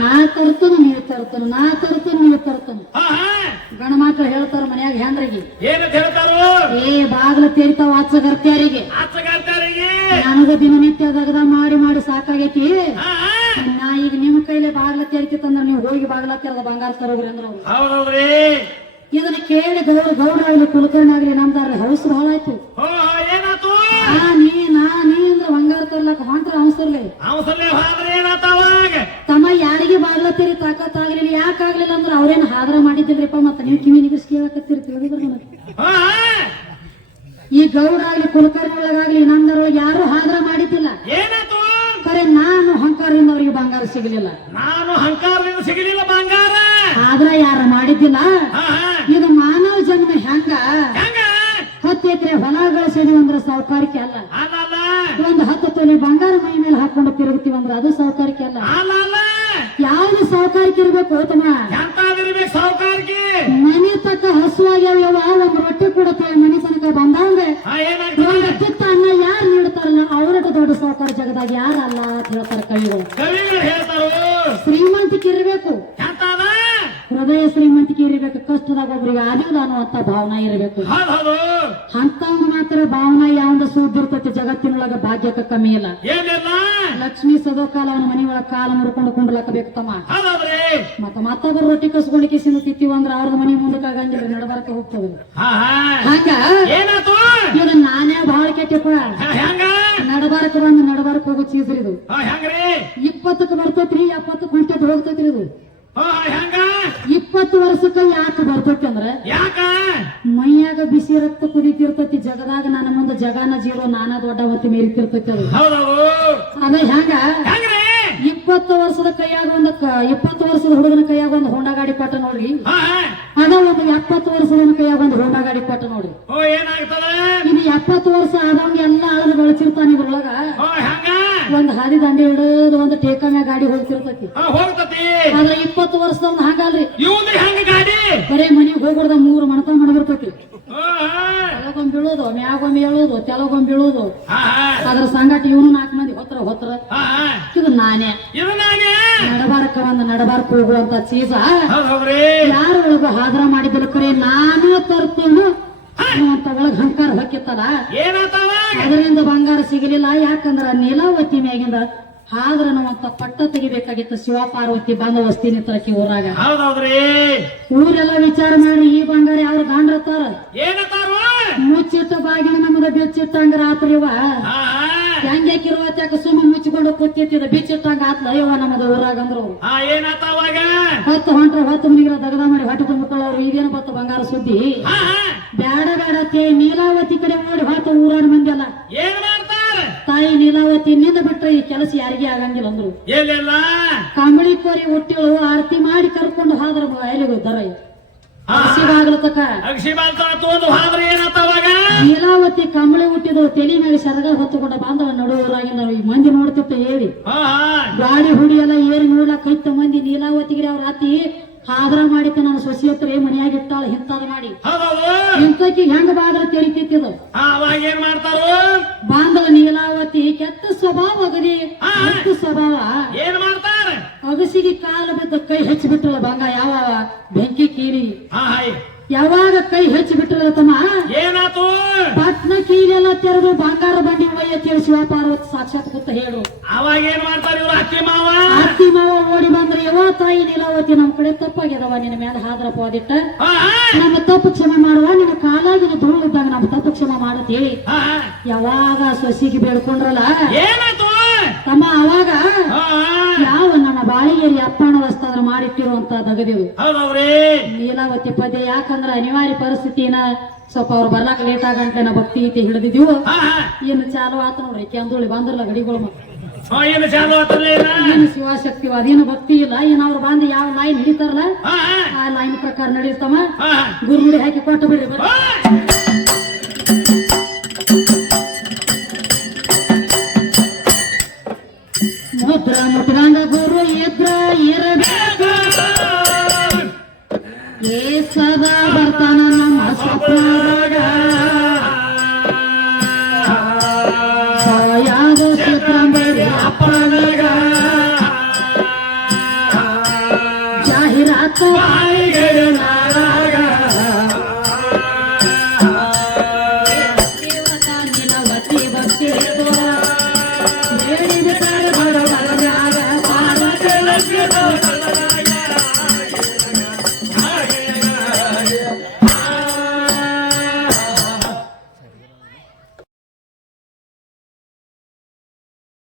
ನಾ ತರ್ತನು ನೀವ್ ತರ್ತನು, ನಾ ತರ್ತನು ನೀವ್ ತರ್ತನು. ಗಣ ಮಾತ್ರ ಹೇಳ್ತಾರ ಮನ್ಯಾಗ ಹೆಂಡ್ರಿಗೆ, ಏನಂತ ಹೇಳ್ತಾರು? ಏ ಬಾಗ್ಲ ತೆರಿತಾವ ಆಚಗರ್ತ್ಯಾರಿಗೆ, ನನಗ ದಿನನಿತ್ಯ ದಗದ ಮಾಡಿ ಮಾಡಿ ಸಾಕಾಗೈತಿ. ನಾ ಈಗ ನಿಮ್ ಕೈಲೆ ಬಾಗ್ಲ ತೆರಿತಿತ್ತಂದ್ರ ನೀವು ಹೋಗಿ ಬಾಗ್ಲ ತೆರದ ಬಂಗಾರ ತರೋಗ್ರಿ ಅಂದ್ರ ಅವ್ರು. ಹೌದೌದ್ರಿ. ಇದನ್ನ ಕೇಳಿ ಗೌಡ ಆಗ್ಲಿ ಕುಲಕರ್ಣಿ ಆಗ್ಲಿ ನಮ್ದಾರ ಹೌಸ್ ಬಹಳ ಆಯ್ತು. ಏನಾತು? ನೀ ಅಂದ್ರ ಬಂಗಾರ ತರ್ಲಕ್ಕ ಹೊಂಟ್ರ ಅವಸರ್ಲಿ ತಮ್ಮ ಯಾರಿಗೆ ಬಾಗ್ಲ ತೆರಿ ತಾಕತ್ ಆಗ್ಲಿಲ್ಲ. ಯಾಕಾಗ್ಲಿಲ್ಲ ಅಂದ್ರ ಅವ್ರೇನ್ ಹಾದ್ರ ಮಾಡಿದ್ದಿಲ್ರಿಪ್ಪ. ಮತ್ತ ನೀವು ಕಿವಿ ನಿಗಸ್ ಕೇಳಕತ್ತೀರಿ ತಿಳಿದ್ರ ನನಗೆ. ಈ ಗೌಡ ಆಗ್ಲಿ ಕುಲಕರ್ಣಿ ಒಳಗಾಗ್ಲಿ ನಮ್ದರೊಳಗೆ ಯಾರು ಹಾದ್ರ ಮಾಡಿದ್ದಿಲ್ಲ. ಖರೆ ನಾನು ಹಂಕಾರದಿಂದ ಅವ್ರಿಗೆ ಬಂಗಾರ ಸಿಗಲಿಲ್ಲ. ಬಂಗಾರ ಆದ್ರ ಯಾರ ಮಾಡಿದ್ದಿಲ್ಲ. ಇದು ಮಾನವ ಜನ್ಮ ಹೆಂಗ 10 ಎಕರೆ ಹೊಲ ಗಳಿಸಿದ್ವಿ ಅಂದ್ರ ಸಾವುಕಾರಿಕೆ ಅಲ್ಲ. ಒಂದು 10 ತೊಲೆ ಬಂಗಾರ ಮೈ ಮೇಲೆ ಹಾಕೊಂಡು ತಿರುಗ್ತೀವಿ ಅಂದ್ರ ಅದು ಸಾವುಕಾರಿಕೆ ಅಲ್ಲ. ಯಾವ್ದು ಸಾವುಕಾರಿಕೆ ಇರ್ಬೇಕು ತಮ್ಮ? ಮನೆ ತಕ್ಕ ಹಸುವಾಗ್ಯಾವ ಒಂದ್ ರೊಟ್ಟಿ ಕೊಡುತ್ತೇವೆ ಮನೆ ತನಕ ಬಂದಂಗ ಒಂದು ತುತ್ತ ಅನ್ನ ಯಾರು ನೀಡ್ತಾರಲ್ಲ ಅವ್ರಟ ದೊಡ್ಡ ಸಾವುಕಾರ ಜಗದಾಗ ಯಾರಲ್ಲ ಅಂತ ಹೇಳ್ತಾರ ಕವಿಗಳು. ಶ್ರೀಮಂತಿಕೆ ಇರ್ಬೇಕು, ಹೃದಯ ಶ್ರೀಮಂತಿಕೆ ಇರಬೇಕು. ಕಷ್ಟದಾಗ ಒಬ್ರಿಗೆ ಆದಿಲ್ಲ ಅನ್ನುವಂತ ಭಾವನಾ ಇರಬೇಕು. ಅಂತ ಮಾತ್ರ ಭಾವನಾ ಯಾವಂದ ಸುದ್ದಿರ್ತತಿ ಜಗತ್ತಿನೊಳಗ ಭಾಗ್ಯಕ್ಕ ಕಮ್ಮಿ ಇಲ್ಲ. ಲಕ್ಷ್ಮೀ ಸದೋಕಾಲ ಅವನ ಮನಿ ಒಳಗ ಕಾಲ ಮುರ್ಕೊಂಡು ಕುಂಡ್ಲಾಕಬೇಕು ತಮ್ಮ. ಮತ್ತೊಬ್ಬರು ರೊಟ್ಟಿ ಕಸ್ಕೊಳಿಕೆ ತಿಂತೀವ ಅಂದ್ರ ಅವ್ರದ ಮನಿ ಮುಂದಕ್ಕೆ ಆಗಂಗಿಲ್ಲ, ನಡಬಾರಕ ಹೋಗ್ತದ. ಹಂಗ ಇದನ್ನ ನಾನೇ ಬಹಳ ಕೆಟ್ಟಪ್ಪ. ನಡಬಾರಕ ಬಂದು ನಡಬಾರಕ್ ಹೋಗೋ ಚೀಸ್ರಿ ಇದು. 20ಕ್ಕೆ ಬರ್ತೈತ್ರಿ, 70ಕ್ಕೆ ಹೊಂಟದ್ ಹೋಗ್ತೈತ್ರಿ ಇದು. 20 ವರ್ಷಕ್ಕ ಯಾಕೆ ಬರ್ತೈತಿ ಅಂದ್ರ ಮೈಯಾಗ ಬಿಸಿ ರಕ್ತ ಕುದಿತಿರ್ತೈತಿ. ಜಗದಾಗ ನನ್ನ ಮುಂದೆ ಜಗಾನ ಜೀರೋ ನಾನಾ ದೊಡ್ಡ ಹೊತ್ತಿ ಮೀರಿತಿರ್ತೈತಿ ಅದು. ಅದ ಹೆಂಗ 20 ವರ್ಷದ ಕೈಯಾಗ 20 ವರ್ಷದ ಹುಡುಗನ ಕೈಯಾಗ ಒಂದು ಹೋಂಡಾ ಗಾಡಿ ಪಟ್ಟ ನೋಡ್ರಿ. ಅದ ಒಂದು 70 ವರ್ಷದ ಕೈಯಾಗ ಒಂದು ಹೋಂಡಾ ಗಾಡಿ ಪಟ್ಟ ನೋಡ್ರಿ. ಇದು 70 ವರ್ಷ ಆದವಂಗ ಎಲ್ಲಾ ಅಳದು ಬಳಸಿರ್ತಾನ. ಇದ್ರೊಳಗ ಒಂದ್ ಹಾದಿ ದಂಡೆ ಹಿಡಿದು ಒಂದು ಟೇಕ ಮ್ಯಾಗ ಗಾಡಿ ಹೋಗ್ತಿರ್ತೈತಿ. ಆದ್ರೆ 20 ವರ್ಷದವ್ನ ಹಂಗಲ್ರಿ. ಬರೇ ಮನೆಗೆ ಹೋಗ್ಬಿಡ್ದ 3 ಮಣತ ಮಾಡಿಬಿಡ್ತೈತಿ. ತೆಲಗೊಮ್ಮೆ ಬೀಳೋದು, ಮ್ಯಾಗೊಮ್ಮೆ ಹೇಳೋದು, ತೆಲಗೊಮ್ಮೆ ಬೀಳೋದು. ಅದ್ರ ಸಂಗಟ ಇವನು 4 ಮಂದಿ ಹೊತ್ರ ಇದು ನಾನೇ ನಡಬಾರಕ ಒಂದು ನಡಬಾರಕ್ ಹೋಗುವಂತ ಚೀಸ ಯಾರ ಒಳಗ ಹಾದ್ರ ಮಾಡಿದ್ರ ಕರೆ ನಾನೇ ತರ್ತೇನು ಅಂತ ಒಳಗ್ ಹಂಕಾರ ಹೊಕ್ಕಿತ್ತದ. ಅದರಿಂದ ಬಂಗಾರ ಸಿಗಲಿಲ್ಲ. ಯಾಕಂದ್ರ ನೀಲಾವತಿ ಮ್ಯಾಗಿಂದ ಆದ್ರ ನಾವಂತ ಪಟ್ಟ ತೆಗಿಬೇಕಾಗಿತ್ತು. ಶಿವ ಪಾರ್ವತಿ ಬಂದ ವಸ್ತಿನಿ ತರಕಿ ಊರಾಗ. ಊರೆಲ್ಲ ವಿಚಾರ ಮಾಡಿ ಈ ಬಂಗಾರ ಯಾರು ಗಾಂಡ್ರತಾರ ಮುಚ್ಚಿಟ್ಟ ಬಾಗಿಲು ನಮ್ದ ಬೆಚ್ಚಿಟ್ಟಂಗ ರಾತ್ರಿವ ಹೆಂಗ್ಯಾಕಿರುವತ್ಯಾಕ ಸುಮ್ಮ ಮುಚ್ಚಿಕೊಂಡು ಕೂತಿತ್ತಿದ ಬಿಚ್ಚಿಟ್ಟಂಗ ಆತ್ಲ ಇವ ನಮ್ಮದ ಊರಾಗ ಅಂದ್ರು. 10 ಹೊಂಟ್ರ 10 ಮನಿಗಿರ ದಗದ ಮಾಡಿ ಹೊಟ್ಟೆ ತುಂಬಿಕೊಳ್ಳೋರು. ಇದೇನು ಬತ್ತ ಬಂಗಾರ ಸುದ್ದಿ ಬ್ಯಾಡ ನೀಲಾವತಿ ಕಡೆ ಓಡಿ ಹೊತ್ತ ಊರಾನ ಮಂದಿ ಅಲ್ಲ ತಾಯಿ ನೀಲಾವತಿ ನಿಂದ ಬಿಟ್ರೆ ಈ ಕೆಲಸ ಯಾರಿಗೆ ಆಗಂಗಿಲ್ಲ ಅಂದ್ರು. ಕಂಬಳಿ ಕೋರಿ ಹುಟ್ಟಿಳು ಆರತಿ ಮಾಡಿ ಕರ್ಕೊಂಡು ಹಾದ್ರ ಎಲ್ಲಿಗೂ ದರ ನೀಲಾವತಿ ಕಂಬಳಿ ಹುಟ್ಟಿದ್ರು. ತಲೆ ಮೇಲೆ ಸರಗ ಹೊತ್ತುಕೊಂಡ ಬಾಂಧವ ನಡುವರಾಗಿಂದ ಈ ಮಂದಿ ನೋಡ್ತಿತ್ತ ಹೇಳಿ ಗಾಡಿ ಹುಡಿ ಎಲ್ಲ ಏರಿ ನೋಡ್ಲಕ್ ಕೈತ ಮಂದಿ ನೀಲಾವತಿಗೆ ಅವ್ರ ಅತಿ ಆದ್ರ ಮಾಡಿತ ನನ್ನ ಸೊಸಿ ಹತ್ರ ಮನೆಯಾಗಿಟ್ಟಾಳ ಹಿಂತಾದ ಮಾಡಿ ಇಂತಕಿ ಹೆಂಗ ಬಾದ್ರ ತೆರಿತಿತ್ತದ. ಏನ್ ಮಾಡ್ತಾರ ಬಾಂಧವ ನೀಲಾವತಿ ಕೆಟ್ಟ ಸ್ವಭಾವ ಅಗದಿ ಕೆಟ್ಟ ಸ್ವಭಾವ ಏನ್ ಮಾಡ್ತಾರ ಅಗಸಿಗೆ ಕಾಲು ಬಿದ್ದ ಕೈ ಹೆಚ್ಚಿ ಬಿಟ್ಟಳ ಬಂಗ ಯಾವ ಬೆಂಕಿ ಕೀರಿ ಯಾವಾಗ ಕೈ ಹೆಚ್ಚಿ ಬಿಟ್ಟಳ ತಮ್ಮ ಏನಾತು ಪಟ್ನ ಕೀಲೆಲ್ಲ ತೆರೆದು ಬಂಗಾರ ಬಂಡಿ ಒಯ್ಯತಿ ಶಿವ ಪಾರ್ವತಿ ಸಾಕ್ಷಾತ್ ಕೂತ ಹೇಳು. ಅವಾಗ ಏನ್ ಮಾಡ್ತಾರ ಇವ್ರು ಅತ್ತಿ ಮಾವ ಓಡಿ ಬಂದ್ರೆ ಯಾವ ತಾಯಿ ನೀಲಾವತಿ ನಮ್ ಕಡೆ ತಪ್ಪಾಗ್ಯದವ ನಿನ್ನ ಮೇಲೆ ಹಾದ್ರಪ್ಪ ಅದಿಟ್ಟ ನಮ್ಮ ತಪ್ಪು ಕ್ಷಮೆ ಮಾಡುವ ನಿನ್ನ ಕಾಲಾಗಿನ ಧೂಳಿದ್ದಾಗ ನಮ್ಮ ತಪ್ಪು ಕ್ಷಮೆ ಮಾಡತ್ ಹೇಳಿ ಯಾವಾಗ ಸೊಸಿಗೆ ಬೇಡ್ಕೊಂಡ್ರಲ್ಲ ಏನಾತು ತಮ್ಮ ಅವಾಗ ಯಾವ ನಮ್ಮ ಬಾಳಿಗೆಯಲ್ಲಿ ಅಪ್ಪಣ ವಸ್ತಾದ್ರ ಮಾಡಿಟ್ಟಿರುವಂತ ದಗದಿದು ನೀಲಾವತಿ ಪದ್ಯ. ಯಾಕಂದ್ರ ಅನಿವಾರ್ಯ ಪರಿಸ್ಥಿತಿನ ಸ್ವಲ್ಪ ಅವ್ರು ಬರ್ಲಾಕ ಲೇಟ್ ಆಗಂಟ್ಲೆ ಭಕ್ತಿ ಗೀತೆ ಹಿಡಿದಿದ್ದೀವು. ಏನು ಚಾಲು ಆತ ನೋಡ್ರಿ ಕೆಂದುಳಿ ಬಂದ್ರಲ್ಲ ಗಡಿಗಳು ಏನು ಶಿವಶಕ್ತಿ ಅದೇನು ಭಕ್ತಿ ಇಲ್ಲ. ಏನ್ ಅವ್ರು ಬಂದು ಯಾವ ಲೈನ್ ಹಿಡಿತಾರಲ್ಲ ಆ ಲೈನ್ ಪ್ರಕಾರ ನಡೀತಮ್ಮ. ಗುರುಡಿ ಹಾಕಿ ಕೊಟ್ಟು ಬಿಡ್ರಿ ಮುದ್ರ ಮುದ್ರಂಗ ಗುರು ಇದ್ರ ಇರಬೇಕು ಏ ಸದಾ ಬರ್ತಾನ ನಮ್ಮ ಸ್ವಪ್ನದಾಗ ಯಾದ ಚಿತ್ರಂಬರಿ ಅಪ್ಪನಾಗ ಅತ್ತ ಬಾಯಿಗೆ